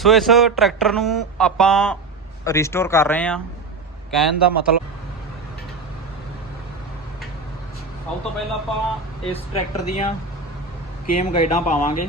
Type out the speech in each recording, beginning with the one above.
ਸੋ ਇਸ ਟਰੈਕਟਰ ਨੂੰ ਆਪਾਂ ਰੀਸਟੋਰ ਕਰ ਰਹੇ ਹਾਂ। ਕਹਿਣ ਦਾ ਮਤਲਬ ਸਭ ਤੋਂ ਪਹਿਲਾਂ ਆਪਾਂ ਇਸ ਟਰੈਕਟਰ ਦੀਆਂ ਕੇਮ ਗਾਈਡਾਂ ਪਾਵਾਂਗੇ।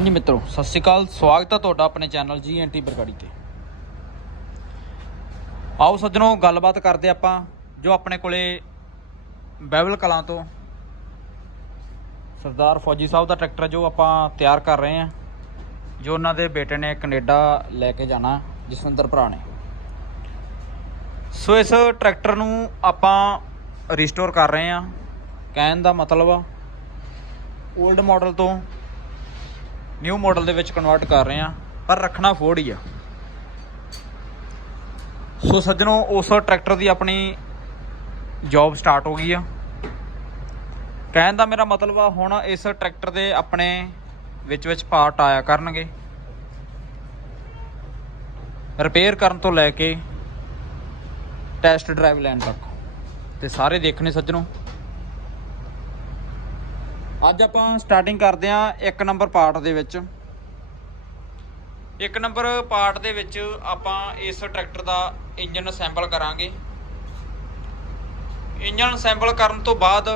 ਹਾਂਜੀ ਮਿੱਤਰੋ, ਸਤਿ ਸ਼੍ਰੀ ਅਕਾਲ। ਸਵਾਗਤ ਹੈ ਤੁਹਾਡਾ ਆਪਣੇ ਚੈਨਲ ਜੀ ਜੀਐਨਟੀ ਬਰਗਾੜੀ ਤੇ। ਆਓ ਸੱਜਣੋ, ਗੱਲਬਾਤ ਕਰਦੇ ਆਪਾਂ, ਜੋ ਆਪਣੇ ਕੋਲੇ ਬੈਬਲ ਕਲਾਂ ਤੋਂ ਸਰਦਾਰ ਫੌਜੀ ਸਾਹਿਬ ਦਾ ਟਰੈਕਟਰ ਜੋ ਆਪਾਂ ਤਿਆਰ ਕਰ ਰਹੇ ਹਾਂ, ਜੋ ਉਹਨਾਂ ਦੇ ਬੇਟੇ ਨੇ ਕੈਨੇਡਾ ਲੈ ਕੇ ਜਾਣਾ, ਜਸਵਿੰਦਰ ਭਰਾ ਨੇ। ਸੋ ਇਸ ਟਰੈਕਟਰ ਨੂੰ ਆਪਾਂ ਰੀਸਟੋਰ ਕਰ ਰਹੇ ਹਾਂ। ਕਹਿਣ ਦਾ ਮਤਲਬ 올ਡ ਮਾਡਲ ਤੋਂ ਨਿਊ ਮਾਡਲ ਦੇ ਵਿੱਚ ਕਨਵਰਟ ਕਰ ਰਹੇ ਆ ਪਰ ਰੱਖਣਾ ਫੋਰਡ ਹੀ ਆ। ਸੋ ਸੱਜਣੋ, ਉਸ ਟਰੈਕਟਰ ਦੀ ਆਪਣੀ ਜੌਬ ਸਟਾਰਟ ਹੋ ਗਈ ਆ। ਕਹਿਣ ਦਾ ਮੇਰਾ ਮਤਲਬ ਆ, ਹੁਣ ਇਸ ਟਰੈਕਟਰ ਦੇ ਆਪਣੇ ਵਿੱਚ ਵਿੱਚ ਪਾਰਟ ਆਇਆ ਕਰਨਗੇ। ਰਿਪੇਅਰ ਕਰਨ ਤੋਂ ਲੈ ਕੇ ਟੈਸਟ ਡਰਾਈਵ ਲੈਣ ਤੱਕ। ਤੇ ਸਾਰੇ ਦੇਖਣੇ ਸੱਜਣੋ। ਅੱਜ ਆਪਾਂ ਸਟਾਰਟਿੰਗ ਕਰਦੇ ਆਂ ਇੱਕ ਨੰਬਰ ਪਾਰਟ ਦੇ ਵਿੱਚ। ਇੱਕ ਨੰਬਰ ਪਾਰਟ ਦੇ ਵਿੱਚ ਆਪਾਂ ਇਸ ਟਰੈਕਟਰ ਦਾ ਇੰਜਨ ਅਸੈਂਬਲ ਕਰਾਂਗੇ। ਇੰਜਨ ਅਸੈਂਬਲ ਕਰਨ ਤੋਂ ਬਾਅਦ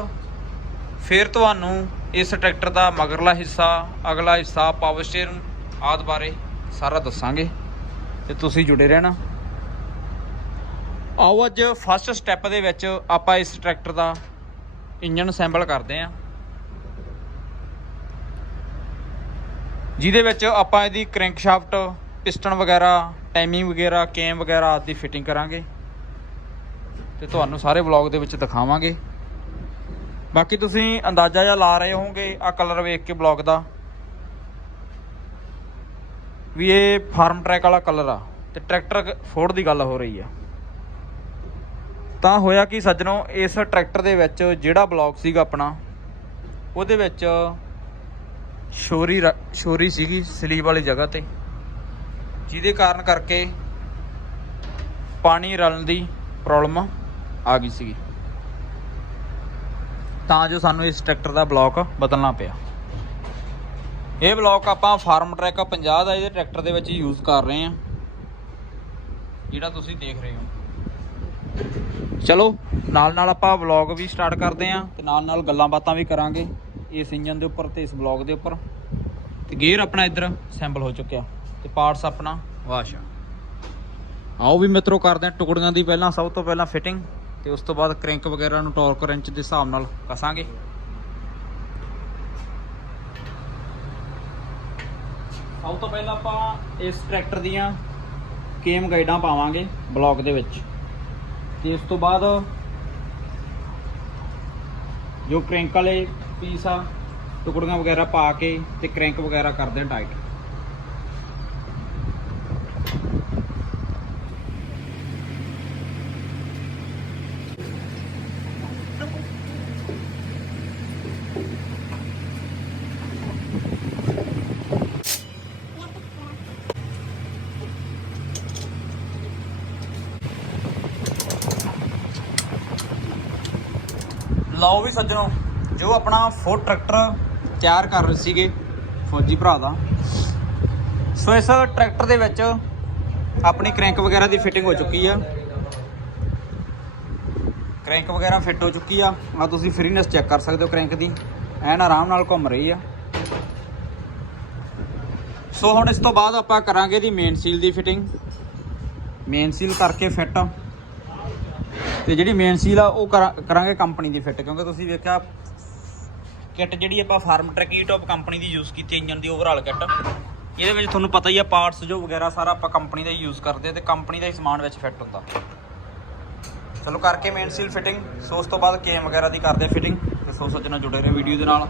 ਫਿਰ ਤੁਹਾਨੂੰ ਇਸ ਟਰੈਕਟਰ ਦਾ ਮਗਰਲਾ ਹਿੱਸਾ, ਅਗਲਾ ਹਿੱਸਾ ਪਾਵਰ ਸਟੀਅਰਿੰਗ ਆਦਿ ਬਾਰੇ ਸਾਰਾ ਦੱਸਾਂਗੇ ਤੇ ਤੁਸੀਂ ਜੁੜੇ ਰਹਿਣਾ। ਆਓ ਅੱਜ ਫਸਟ ਸਟੈਪ ਦੇ ਵਿੱਚ ਆਪਾਂ ਇਸ ਟਰੈਕਟਰ ਦਾ ਇੰਜਨ ਅਸੈਂਬਲ ਕਰਦੇ ਆਂ ਜਿਹਦੇ ਵਿੱਚ ਆਪਾਂ ਇਹਦੀ ਕ੍ਰੈਂਕ ਸ਼ਾਫਟ ਪਿਸਟਨ ਵਗੈਰਾ ਟਾਈਮਿੰਗ ਵਗੈਰਾ ਕੇਮ ਵਗੈਰਾ ਆਦਿ ਦੀ ਫਿਟਿੰਗ ਕਰਾਂਗੇ। ਤੇ ਤੁਹਾਨੂੰ ਸਾਰੇ ਵਲੌਗ ਦੇ ਵਿੱਚ ਦਿਖਾਵਾਂਗੇ। ਬਾਕੀ ਤੁਸੀਂ ਅੰਦਾਜ਼ਾ ਜਿਹਾ ਲਾ ਰਹੇ ਹੋਵੋਗੇ ਆ ਕਲਰ ਵੇਖ ਕੇ ਬਲੌਗ ਦਾ। ਵੀ ਇਹ ਫਾਰਮ ਟਰੈਕ ਵਾਲਾ ਕਲਰ ਆ ਤੇ ਟਰੈਕਟਰ ਫੋਰਡ ਦੀ ਗੱਲ ਹੋ ਰਹੀ ਆ। ਤਾਂ ਹੋਇਆ ਕਿ ਸੱਜਣੋ, ਇਸ ਟਰੈਕਟਰ ਦੇ ਵਿੱਚ ਜਿਹੜਾ ਬਲੌਗ ਸੀਗਾ ਆਪਣਾ, ਉਹਦੇ ਵਿੱਚ ਸ਼ੋਰੀ ਰ- ਸ਼ੋਰੀ ਸੀਗੀ ਸਲੀਬ ਵਾਲੀ ਜਗ੍ਹਾ ਤੇ। ਜਿਹਦੇ ਕਾਰਨ ਕਰਕੇ ਪਾਣੀ ਰਲਣ ਦੀ ਪ੍ਰੋਬਲਮ ਆ ਗਈ ਸੀਗੀ। ਤਾਂ ਜੋ ਸਾਨੂੰ ਇਸ ਟਰੈਕਟਰ ਦਾ ਬਲੌਕ ਬਦਲਣਾ ਪਿਆ। ਇਹ ਬਲੌਕ ਆਪਾਂ ਫਾਰਮ ਟਰੈਕ 50 ਦਾ ਇਹਦੇ ਟਰੈਕਟਰ ਦੇ ਵਿੱਚ ਯੂਜ਼ ਕਰ ਰਹੇ ਹਾਂ। ਜਿਹੜਾ ਤੁਸੀਂ ਦੇਖ ਰਹੇ ਹੋ। ਚਲੋ ਨਾਲ ਨਾਲ ਆਪਾਂ ਵਲੌਗ ਵੀ ਸਟਾਰਟ ਕਰਦੇ ਆਂ ਤੇ ਨਾਲ ਨਾਲ ਗੱਲਾਂ ਬਾਤਾਂ ਵੀ ਕਰਾਂਗੇ। ਇਸ ਇੰਜਨ ਦੇ ਉੱਪਰ ਤੇ ਇਸ ਬਲੌਗ ਦੇ ਉੱਪਰ। ਤੇ ਗੇਅਰ ਆਪਣਾ ਇੱਧਰ ਸੈਂਪਲ ਹੋ ਚੁੱਕਿਆ। ਤੇ ਪਾਰਟਸ ਆਪਣਾ ਵਾਸ਼ ਆਓ ਵੀ ਮਿੱਤਰੋ ਕਰਦੇ ਆਂ ਟੁਕੜੀਆਂ ਦੀ ਪਹਿਲਾਂ ਸਭ ਤੋਂ ਪਹਿਲਾਂ ਫਿਟਿੰਗ ਤੇ ਉਸ ਤੋਂ ਬਾਅਦ ਕ੍ਰੈਂਕ ਵਗੈਰਾ ਨੂੰ ਟਾਰਕ ਰੈਂਚ ਦੇ ਹਿਸਾਬ ਨਾਲ ਕਸਾਂਗੇ। ਸਭ ਤੋਂ ਪਹਿਲਾਂ ਆਪਾਂ ਇਸ ਟਰੈਕਟਰ ਦੀਆਂ ਕੇਮ ਗਾਈਡਾਂ ਪਾਵਾਂਗੇ ਬਲੌਕ ਦੇ ਵਿੱਚ। ਤੇ ਇਸ ਤੋਂ ਬਾਅਦ ਜੋ ਕ੍ਰੈਂਕ ਵਾਲੇ ਪੀਸ ਆ, ਟੁਕੜੀਆਂ ਵਗੈਰਾ ਪਾ ਕੇ ਤੇ ਕ੍ਰੈਂਕ ਵਗੈਰਾ ਕਰਦੇ ਆ ਟਾਈਟ ਲਓ ਵੀ ਸੱਜਣੋ, ਜੋ ਆਪਣਾ ਫੋਰ ਟਰੈਕਟਰ ਤਿਆਰ ਕਰ ਰਹੇ ਸੀਗੇ ਫੌਜੀ ਭਰਾ ਦਾ। ਸੋ ਇਸ ਟਰੈਕਟਰ ਦੇ ਵਿੱਚ ਆਪਣੀ ਕ੍ਰੈਂਕ ਵਗੈਰਾ ਦੀ ਫਿਟਿੰਗ ਹੋ ਚੁੱਕੀ ਆ। ਕ੍ਰੈਂਕ ਵਗੈਰਾ ਫਿੱਟ ਹੋ ਚੁੱਕੀ ਆ। ਆ ਤੁਸੀਂ ਫ੍ਰੀਨੈਸ ਚੈੱਕ ਕਰ ਸਕਦੇ ਹੋ ਕ੍ਰੈਂਕ ਦੀ। ਐਨ ਆਰਾਮ ਨਾਲ ਘੁੰਮ ਰਹੀ ਆ। ਸੋ ਹੁਣ ਇਸ ਤੋਂ ਬਾਅਦ ਆਪਾਂ ਕਰਾਂਗੇ ਦੀ ਮੇਨ ਸੀਲ ਦੀ ਫਿਟਿੰਗ ਮੇਨ ਸੀਲ ਕਰਕੇ ਫਿੱਟ ਤੇ ਜਿਹੜੀ ਮੇਨ ਸੀਲ ਆ, ਉਹ ਕਰਾ- ਕਰਾਂਗੇ ਕੰਪਨੀ ਦੀ ਫਿੱਟ ਕਿਉਂਕਿ ਤੁਸੀਂ ਵੇਖਿਆ ਕਿੱਟ ਜਿਹੜੀ ਆਪਾਂ ਫਾਰਮ ਟਰੈਕ ਈ ਟੌਪ ਕੰਪਨੀ ਦੀ ਯੂਜ਼ ਕੀਤੀ ਇੰਜਨ ਦੀ ਓਵਰਆਲ ਕਿੱਟ ਇਹਦੇ ਵਿੱਚ ਤੁਹਾਨੂੰ ਪਤਾ ਹੀ ਆ ਪਾਰਟਸ ਜੋ ਵਗੈਰਾ ਸਾਰਾ ਆਪਾਂ ਕੰਪਨੀ ਦਾ ਹੀ ਯੂਜ਼ ਕਰਦੇ ਤੇ ਕੰਪਨੀ ਦਾ ਹੀ ਸਮਾਨ ਵਿੱਚ ਫਿੱਟ ਹੁੰਦਾ। ਚਲੋ ਕਰਕੇ ਮੇਨ ਸੀਲ ਫਿਟਿੰਗ ਸੋ ਉਸ ਤੋਂ ਬਾਅਦ ਕੇਮ ਵਗੈਰਾ ਦੀ ਕਰਦੇ ਫਿਟਿੰਗ ਤੇ ਸੋ ਸੱਚ ਨਾਲ ਜੁੜੇ ਰਹੇ ਵੀਡੀਓ ਦੇ ਨਾਲ।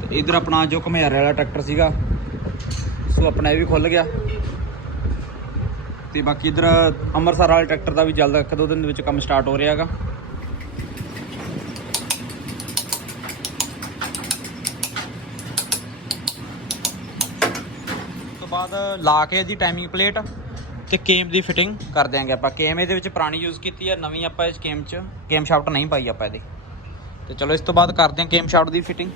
ਤੇ ਇਧਰ ਆਪਣਾ ਜੋ ਘਮਿਆਰੇ ਵਾਲਾ ਟਰੈਕਟਰ ਸੀਗਾ, ਸੋ ਆਪਣਾ ਇਹ ਵੀ ਖੁੱਲ ਗਿਆ। ਤੇ ਬਾਕੀ ਇਧਰ ਅੰਮ੍ਰਿਤਸਰ ਵਾਲੇ ਟਰੈਕਟਰ ਦਾ ਵੀ ਜਲਦ ਇੱਕ ਦੋ ਦਿਨ ਦੇ ਵਿੱਚ ਕੰਮ ਸਟਾਰਟ ਹੋ ਰਿਹਾ ਹੈਗਾ ਉਸ ਤੋਂ ਬਾਅਦ ਲਾ ਕੇ ਇਹਦੀ ਟਾਈਮਿੰਗ ਪਲੇਟ ਤੇ ਕੇਮ ਦੀ ਫਿਟਿੰਗ ਕਰ ਦਿਆਂਗੇ ਆਪਾਂ। ਕੇਮ ਇਹਦੇ ਵਿੱਚ ਪੁਰਾਣੀ ਯੂਜ਼ ਕੀਤੀ ਹੈ ਨਵੀਂ ਆਪਾਂ ਇਸ ਕੇਮ 'ਚ, ਕੇਮ ਸ਼ਾਫਟ ਨਹੀਂ ਪਾਈ ਆਪਾਂ ਇਹਦੇ। ਤੇ ਚਲੋ ਇਸ ਤੋਂ ਬਾਅਦ ਕਰਦੇ ਹਾਂ ਕੇਮ ਸ਼ਾਫਟ ਦੀ ਫਿਟਿੰਗ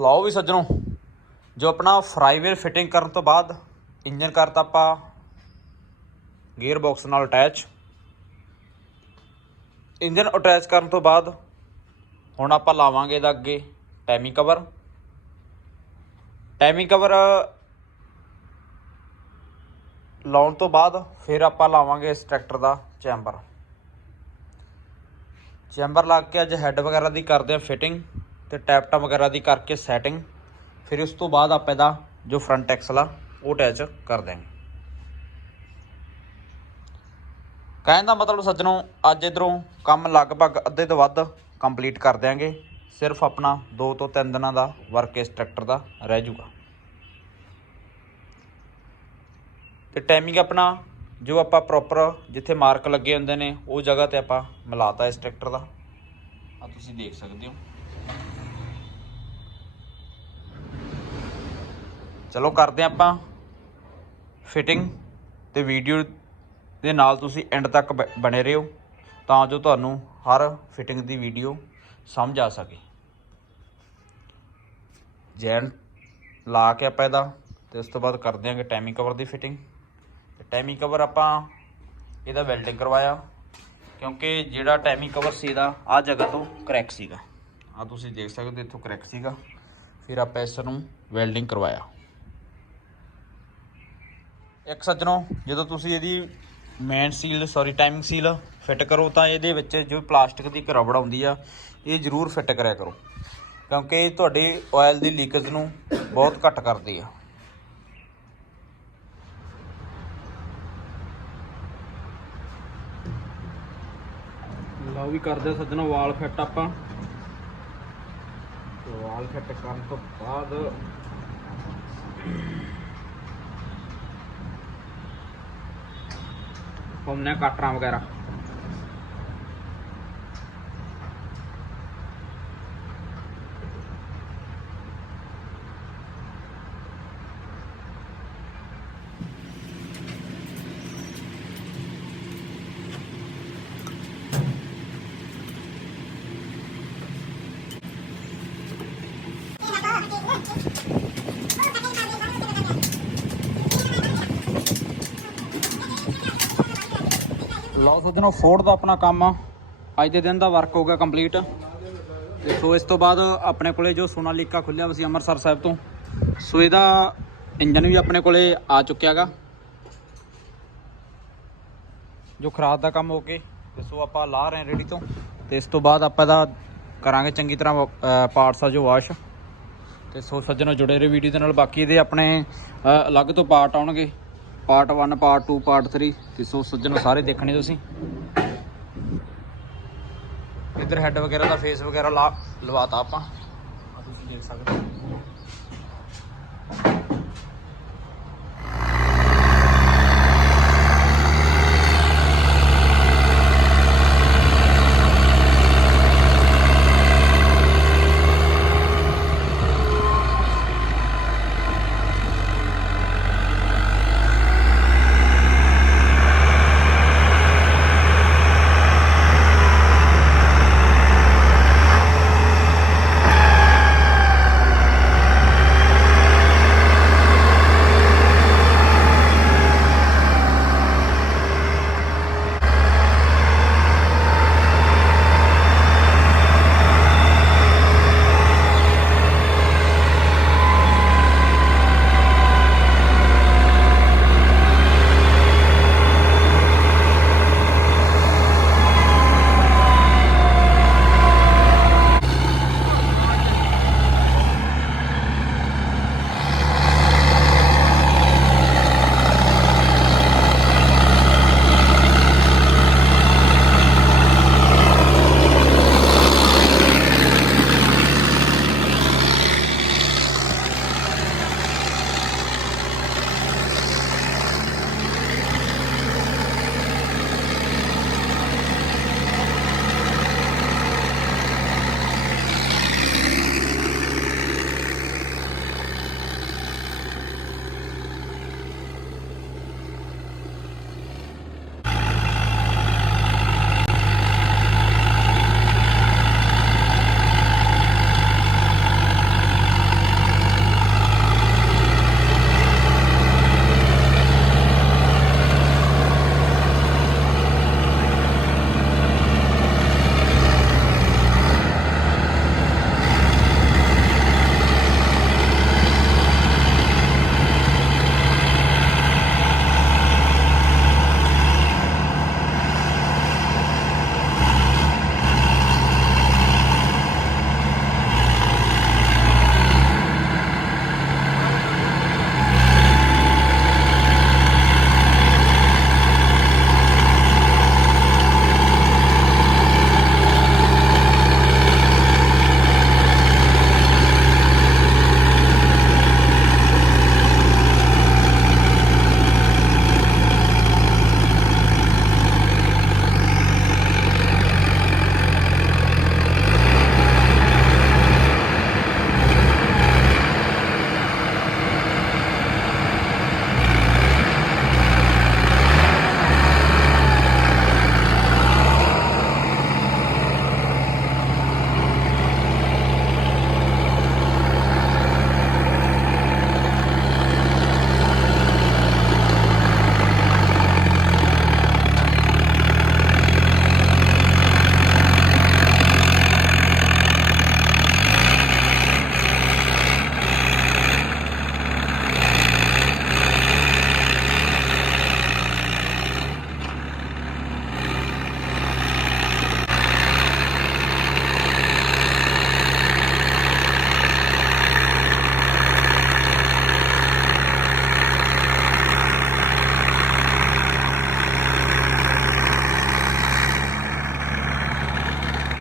ਲਓ ਵੀ ਸੱਜਣੋ, ਜੋ ਆਪਣਾ ਫਰਾਈਵੇਅਰ ਫਿਟਿੰਗ ਕਰਨ ਤੋਂ ਬਾਅਦ ਇੰਜਨ ਕਰਤਾ ਆਪਾਂ ਗੀਅਰ ਬਾਕਸ ਨਾਲ ਅਟੈਚ ਇੰਜਨ ਅਟੈਚ ਕਰਨ ਤੋਂ ਬਾਅਦ ਹੁਣ ਆਪਾਂ ਲਾਵਾਂਗੇ ਇਹਦਾ ਅੱਗੇ ਟਾਈਮਿੰਗ ਕਵਰ ਟਾਈਮਿੰਗ ਕਵਰ ਲਾਉਣ ਤੋਂ ਬਾਅਦ ਫਿਰ ਆਪਾਂ ਲਾਵਾਂਗੇ ਇਸ ਟਰੈਕਟਰ ਦਾ ਚੈਂਬਰ ਚੈਂਬਰ ਲਾ ਕੇ ਅੱਜ ਹੈੱਡ ਵਗੈਰਾ ਦੀ ਕਰਦੇ ਆ ਫਿਟਿੰਗ ਤੇ ਟੈਪਟਾ ਵਗੈਰਾ ਦੀ ਕਰਕੇ ਸੈਟਿੰਗ ਫਿਰ ਉਸ ਤੋਂ ਬਾਅਦ ਆਪਾਂ ਇਹਦਾ ਜੋ ਫਰੰਟ ਐਕਸਲ ਆ, ਉਹ ਅਟੈਚ ਕਰ ਦਿਆਂਗੇ। ਕਹਿਣ ਦਾ ਮਤਲਬ ਸੱਜਣੋ, ਅੱਜ ਇਧਰੋਂ ਕੰਮ ਲਗਭਗ ਅੱਧੇ ਤੋਂ ਵੱਧ ਕੰਪਲੀਟ ਕਰ ਦਿਆਂਗੇ। ਸਿਰਫ ਆਪਣਾ 2 ਤੋਂ 3 ਦਿਨਾਂ ਦਾ ਵਰਕ ਇਸ ਟਰੈਕਟਰ ਦਾ ਰਹਿ ਜੂਗਾ। ਤੇ ਟਾਈਮਿੰਗ ਆਪਣਾ, ਜੋ ਆਪਾਂ ਪ੍ਰੋਪਰ ਜਿੱਥੇ ਮਾਰਕ ਲੱਗੇ ਹੁੰਦੇ ਨੇ, ਉਹ ਜਗ੍ਹਾ ਤੇ ਆਪਾਂ ਮਿਲਾਤਾ ਇਸ ਟਰੈਕਟਰ ਦਾ। ਆ ਤੁਸੀਂ ਦੇਖ ਸਕਦੇ ਹੋ। ਚਲੋ ਕਰਦੇ ਹਾਂ ਆਪਾਂ ਫਿਟਿੰਗ ਤੇ ਵੀਡੀਓ ਦੇ ਨਾਲ ਤੁਸੀਂ ਐਂਡ ਤੱਕ ਬ- ਬਣੇ ਰਹੋ, ਤਾਂ ਜੋ ਤੁਹਾਨੂੰ ਹਰ ਫਿਟਿੰਗ ਦੀ ਵੀਡੀਓ ਸਮਝ ਆ ਸਕੇ। ਜੈਨ ਲਾ ਕੇ ਆਪਾਂ ਇਹਦਾ, ਤੇ ਉਸ ਤੋਂ ਬਾਅਦ ਕਰ ਦਿਆਂਗੇ ਟੈਮੀ ਕਵਰ ਦੀ ਫਿਟਿੰਗ ਤੇ ਟੈਮੀ ਕਵਰ ਆਪਾਂ ਇਹਦਾ ਵੈਲਡਿੰਗ ਕਰਵਾਇਆ, ਕਿਉਂਕਿ ਜਿਹੜਾ ਟੈਮੀ ਕਵਰ ਸੀ ਇਹਦਾ ਆ ਜਗ੍ਹਾ ਤੋਂ ਕਰੈਕ ਸੀਗਾ। ਆ ਤੁਸੀਂ ਦੇਖ ਸਕਦੇ ਇੱਥੋਂ ਕਰੈਕ ਸੀਗਾ। ਫਿਰ ਆਪਾਂ ਇਸ ਨੂੰ ਵੈਲਡਿੰਗ ਕਰਵਾਇਆ। ਇੱਕ ਸੱਜਣੋ ਜਦੋਂ ਤੁਸੀਂ ਇਹਦੀ main seal sorry timing seal fit ਕਰੋ ਤਾਂ ਇਹਦੇ ਵਿੱਚ ਜੋ ਪਲਾਸਟਿਕ ਦੀ ਇੱਕ ਰਬੜ ਆਉਂਦੀ ਆ ਇਹ ਜ਼ਰੂਰ ਫਿੱਟ ਕਰਿਆ ਕਰੋ। ਕਿਉਂਕਿ ਇਹ ਤੁਹਾਡੀ ਆਇਲ ਦੀ ਲੀਕੇਜ ਨੂੰ ਬਹੁਤ ਘੱਟ ਕਰਦੀ ਆ। ਲਓ ਵੀ ਕਰਦੇ ਸੱਜਣੋ ਵਾਲ ਫਿੱਟ ਆਪਾਂ। ਤੇ ਵਾਲ ਫਿੱਟ ਕਰਨ ਤੋਂ ਬਾਅਦ ਪਾਉਂਦੇ ਆ ਕਟਰਾਂ ਵਗੈਰਾ। ਲਓ ਸੱਜਣੋ ਫੋਰਡ ਦਾ ਆਪਣਾ ਕੰਮ ਆ। ਅੱਜ ਦੇ ਦਿਨ ਦਾ ਵਰਕ ਹੋ ਗਿਆ ਕੰਪਲੀਟ ਤੇ ਸੋ ਇਸ ਤੋਂ ਬਾਅਦ ਆਪਣੇ ਕੋਲੇ ਜੋ ਸੋਨਾਲੀਕਾ ਖੁੱਲਿਆ ਵਾ ਸੀ ਅੰਮ੍ਰਿਤਸਰ ਸਾਹਿਬ ਤੋਂ, ਸੋ ਇਹਦਾ ਇੰਜਨ ਵੀ ਆਪਣੇ ਕੋਲੇ ਆ ਚੁੱਕਿਆਗਾ ਜੋ ਖਰਾਦ ਦਾ ਕੰਮ ਹੋ ਕੇ, ਤੇ ਸੋ ਆਪਾਂ ਲਾ ਰਹੇ ਹਾਂ ਰੇੜੀ ਤੋਂ। ਤੇ ਇਸ ਤੋਂ ਬਾਅਦ ਆਪਾਂ ਇਹਦਾ ਕਰਾਂਗੇ ਚੰਗੀ ਤਰ੍ਹਾਂ ਪਾਰਟਸ ਆ ਜੋ ਵਾਸ਼ ਤੇ ਸੋ ਸੱਜਣੋ ਜੁੜੇ ਰਹੋ ਵੀਡੀਓ ਦੇ ਨਾਲ, ਬਾਕੀ ਇਹਦੇ ਆਪਣੇ ਅਲੱਗ ਤੋਂ ਪਾਰਟ ਆਉਣਗੇ। ਪਾਰਟ 1 ਪਾਰਟ 2 ਪਾਰਟ 3 ਤੇ ਸੋ ਸੱਜਣ, ਸਾਰੇ ਦੇਖਣੇ ਤੁਸੀਂ। ਇਧਰ ਹੈੱਡ ਵਗੈਰਾ ਦਾ ਫੇਸ ਵਗੈਰਾ ਲਾ ਲਵਾਤਾ ਆਪਾਂ। ਤੁਸੀਂ ਦੇਖ ਸਕਦੇ ਹੋ।